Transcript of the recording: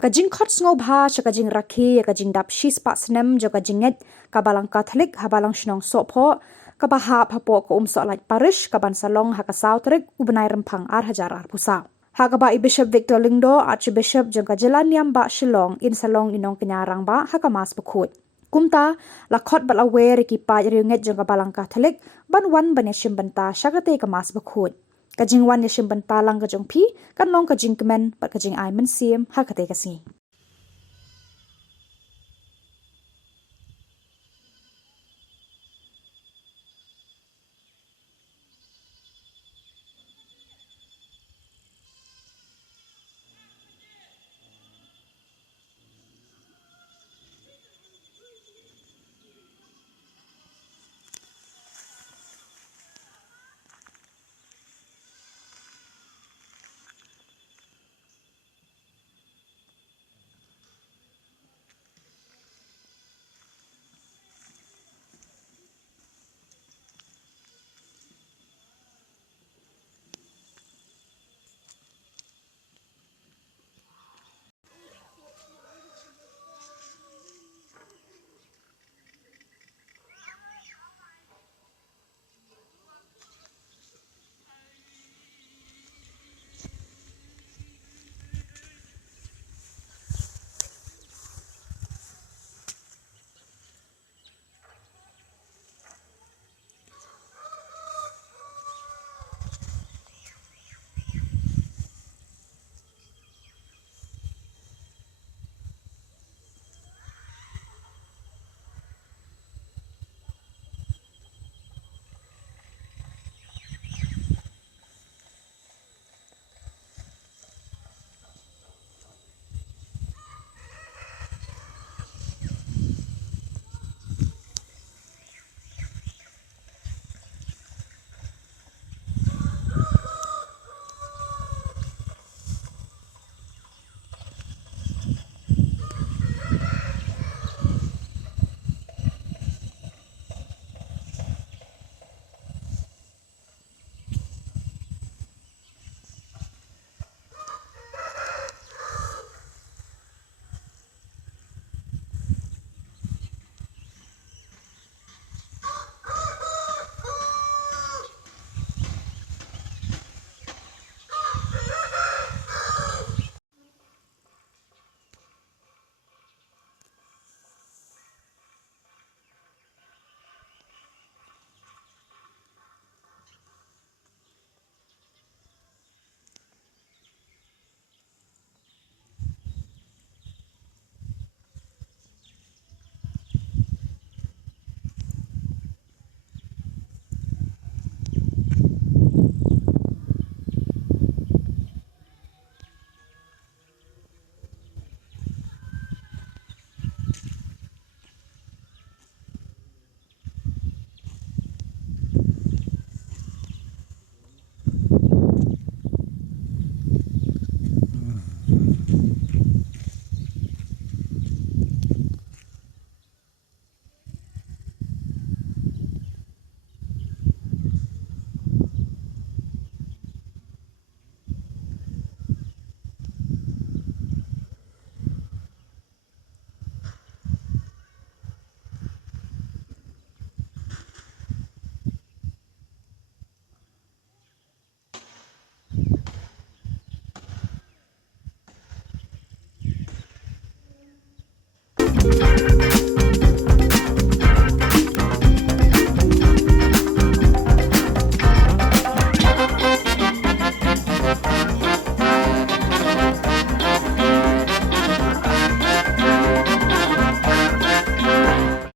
Kajing Khot Sohphoh cha Jingrakhe kajing dap shis pa Snem jo kajinget ka Balang Catholic ha Balang Shillong Sohphoh ka baha papo ko solat parish ka ban salong ha ka sautrik ubnai rempang hajar pusa. Ha ka ba Bishop Victor Lingdo Archbishop jong ka jalan yam ba Shillong in salong inong kenyarang ba ha ka mas Khot. Kumta la Khot balawe riki pa riunget jong ka Balang Catholic ban wan ban yashim banta syakate ka mas Khot. Kajing wan yashim banta lang kajong pi kan long kajing kemen pat kajing ai men siem ha kate kasi.